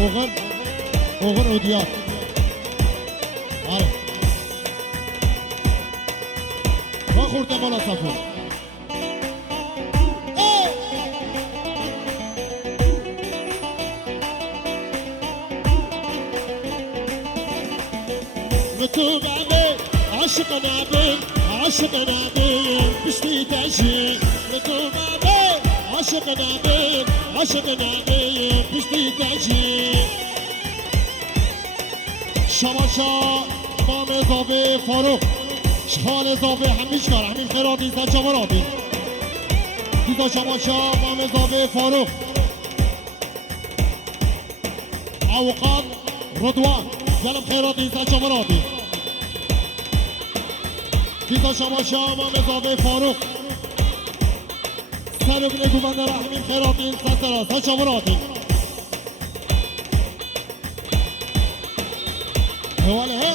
oğul ödüyor. Hadi. Bak orada bana sapı. Mutubame, aşkına bin, pişti taşı. Mutubame, aşkına bin, pişti taşı. شماشا امام زاوه فاروق شخال زاوه همیش کار همین خیراتی سر جماراتی دیزا شماشا امام زاوه فاروق اوقات رضوان یلم خیراتی سر جماراتی دیزا شماشا امام زاوه فاروق سر ابن گوبندر همین خیراتی سر جماراتی وله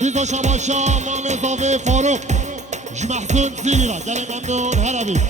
دیزا شماشا امام زاوه فاروق محسون زیلی را گلی ممنون هربی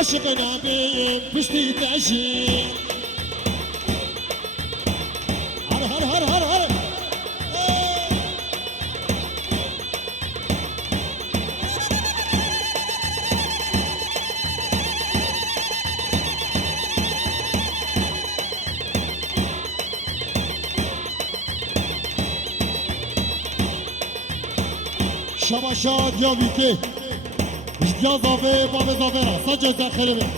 عاشقنا بیم پشتی تشیم هر شماشاد یا بیکه یا زاوه باب زاوه را سجا زخیره بیم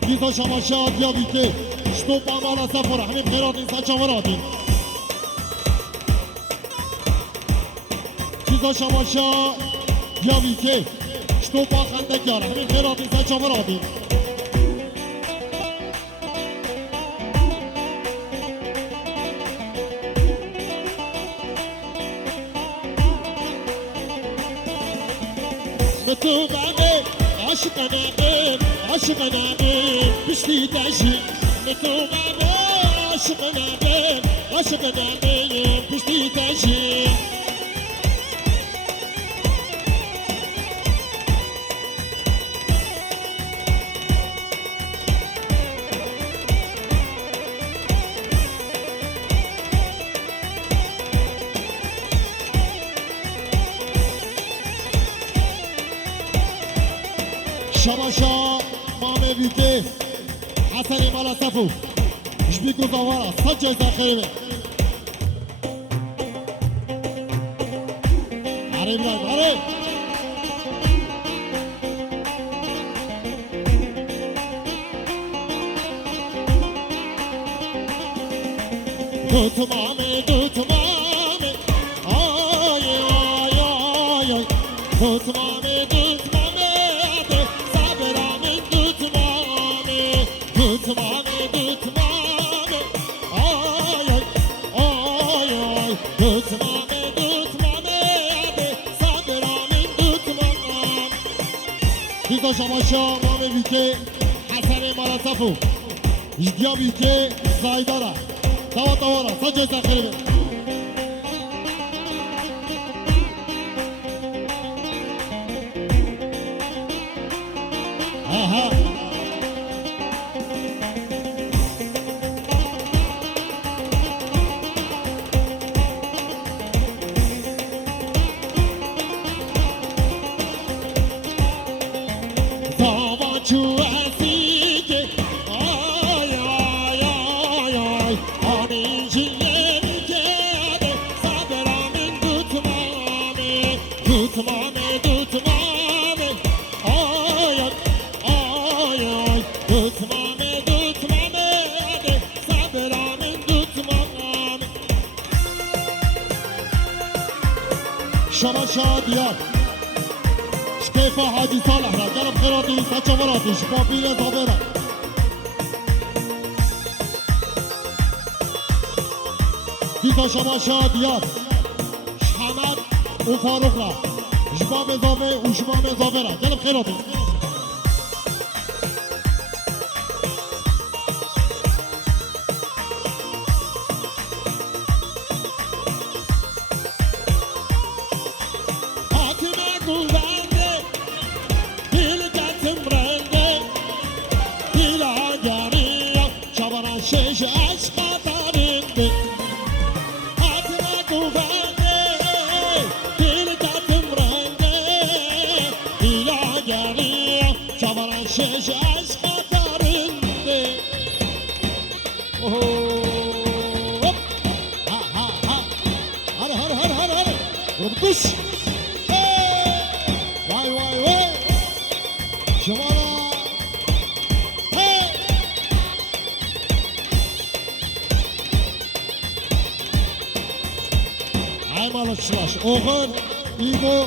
دیزا شماشاد یا بیکه شتو بامالا سفر همین خیرات این سچا وراتی دیزا شماشاد یا بیکه شتو با خندکار همین خیرات این سچا وراتی متوبامه عاشقنا بیم پشتی تشی متوبامه عاشقنا بیم پشتی تشی شماشا مامه بیته حسنی مالا صفو جبی گزاوارا سجای زخیره آره ابراهیم آره دوت مامه آی آی آی آی دوت مامه دیزا شماشا مامه بیکه حسن مالا صفو جدیا بیکه زایدارا دوارا سجای زخیره بیم آی آی آی آی آنی جیه شما شادیار شکیفا حاجی صالح را گرم خیراتی سچه وراتیش با پیر زابه را دیتا شما شادیار حمد و فاروق را جبام زابه و شبام زابه را گرم خیراتی شش عشق دارنده حتما گوونده دل کتم رنده ایلا گری چمران شش عشق دارنده ها ها ها هر هر هر هر هر ربطش وای وای وای شمارا مال الشلاش اوغن ايغو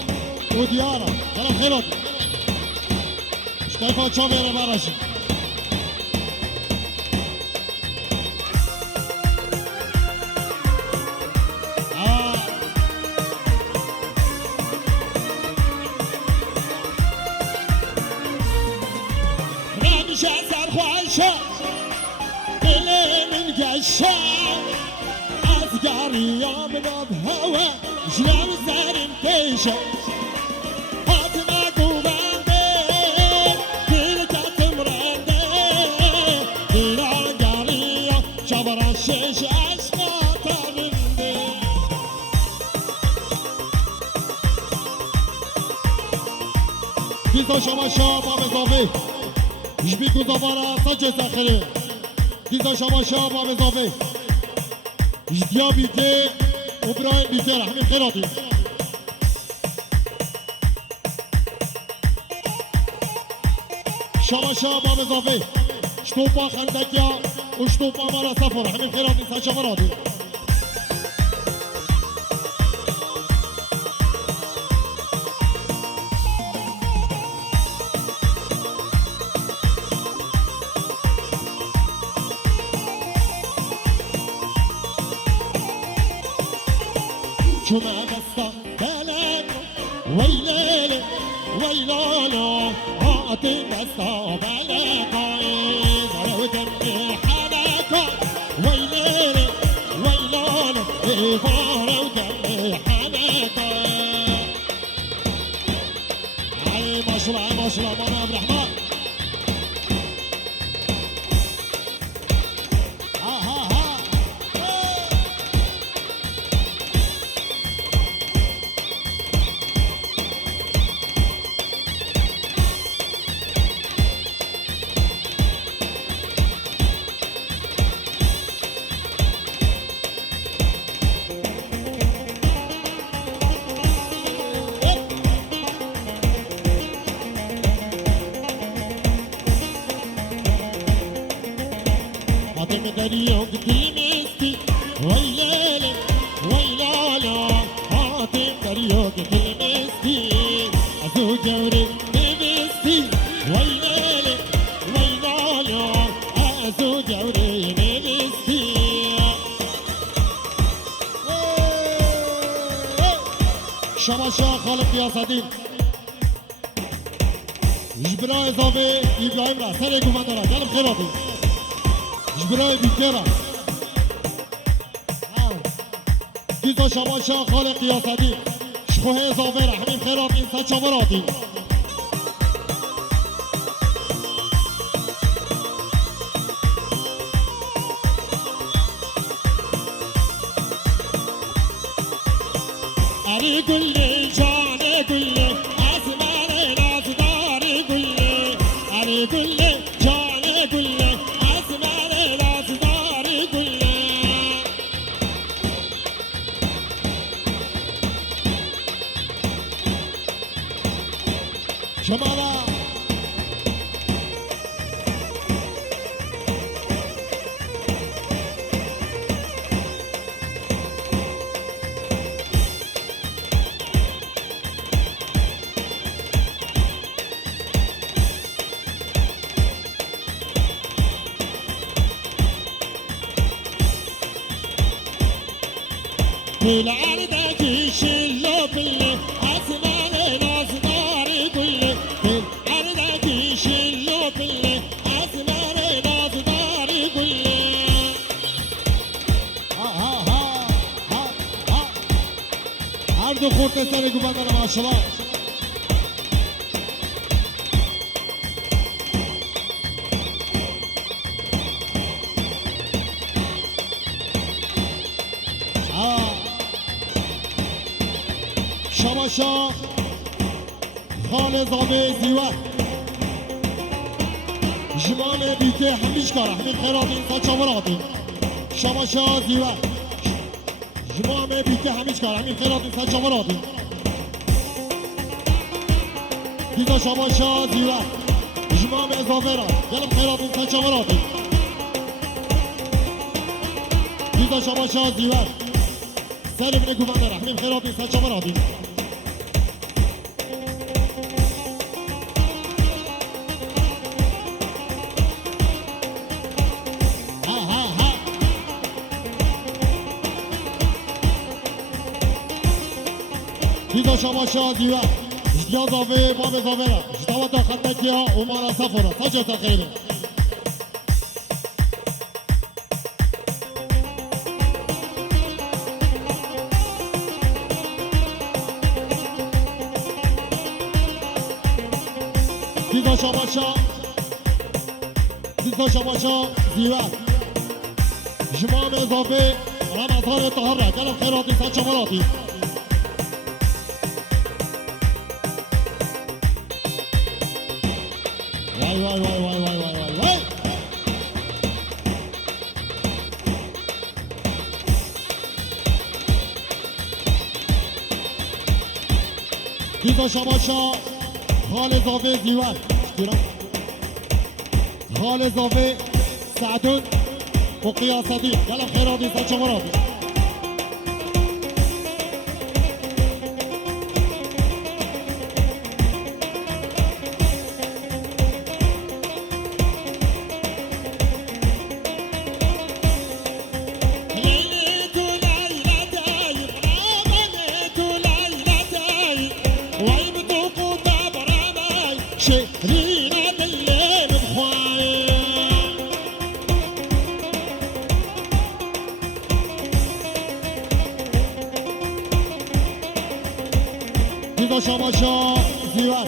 وديارة كلام خيرات شكيفا تشوفير باراشي رامش اثر خواشا دل من قشا أذكاري من الهوى جلال زارم تيشا هاتنا قوباندي ديلك تمراندي ديلا قاليا شبر الشيش أشقاطا مندي ديزا شما شابا بزافي جبيكو زبارا سجو سخري ديزا شما شابا بزافي جديا بيتي وابراهيم بيتي رحمي خيراتي شما شابا بزافي شتوبا خندكيا وشتوبا مرا سفر رحمي خيراتي سجمراتي شما بستا بلد ويلالي ويلالو عاطي بستا بلد ضرب دمي حنكا ويلالي ويلالو ضرب دمي حنكا اي ما شاء الله ما شاء الله مانا عبد الرحمن دريوك تلمستي ويلالي ويلالا حاتم دريوك تلمستي أزو جوري نبستي ويلالي ويلالا أزو جوري نبستي شما شاه خالق قیاسدین جبرای اضافه ابراهیم را سر گومنده را گلم خیراتی جبرای بیته را دیزا شما شاه خالق قیاسدین شخوه اضافه را همین خیراتی سر چمراتی أري قل لي جاني قل لي أسمعني الأصدار قل لي أري قل لي جاني قل لي أسمعني الأصدار قل لي شمالا في الأرض شلو بالله أسمع ناصدار كله في الأرض شلو بالله أسمع ناصدار كله ها ها ها ها ها هر دو خورد سر گوبندن ماشاءالله شماشا خال زابه زیوت جمام بیته همیش کاره همین خیراتین تا چاور آدین شماشا زیوت جمام بیته همیش کاره همین خیراتین تا چاور آدین دیزا شماشا زیوت جمام اضافه را گلم خیراتین تا چاور آدین دیزا شماشا زیوت سر ابن گوانده را همین خیراتین تا چاور آدین دیزا شماشا دیوه اشتیا زاوه باب زاوه را اشتاوه تا خطکی ها اومانا سفره سجا تا خیره دیزا شماشا دیوه جمام اضافه رمضان طهر را گلم خیراتی سچ مراتی وای دیزا شماشا خال اضافه دیوه خال اضافه سعدون و قیاستی گلم خیراتی سچ مراتی دیزا شماشا زیوت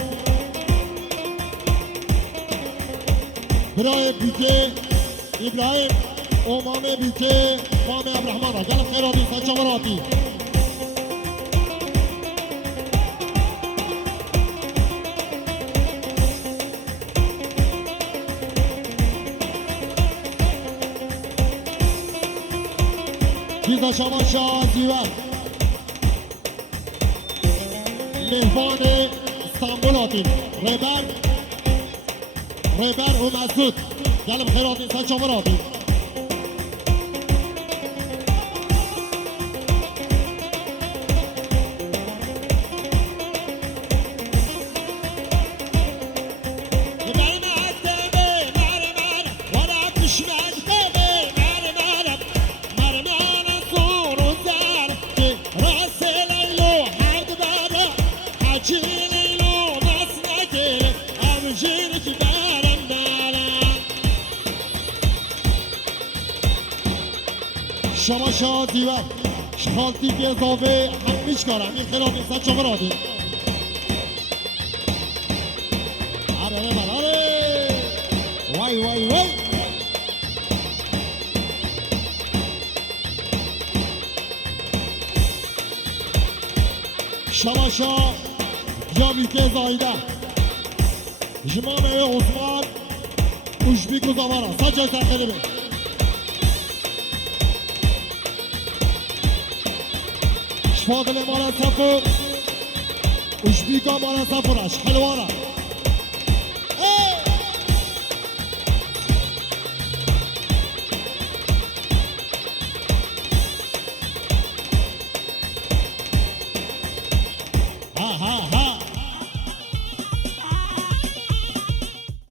برای بیته ابراهیم امام بیته مام ابراهمان را گلم خیراتی سچا مراتی دیزا شماشا زیوت مهمان استانبول آتیم ریبر و مسعود گلم خیراتین سن چامر آتیم شماشا دیوه شخالتی که اضافه همیش کاره همین خیرات نیستن چه برادی آره وای شماشا جاوی که زایده جمامه عثمان اوشبیک و زمارا سجا تخیلی بید فاضل مالا سفر اشبيكا مالا سفرش حلوارا ها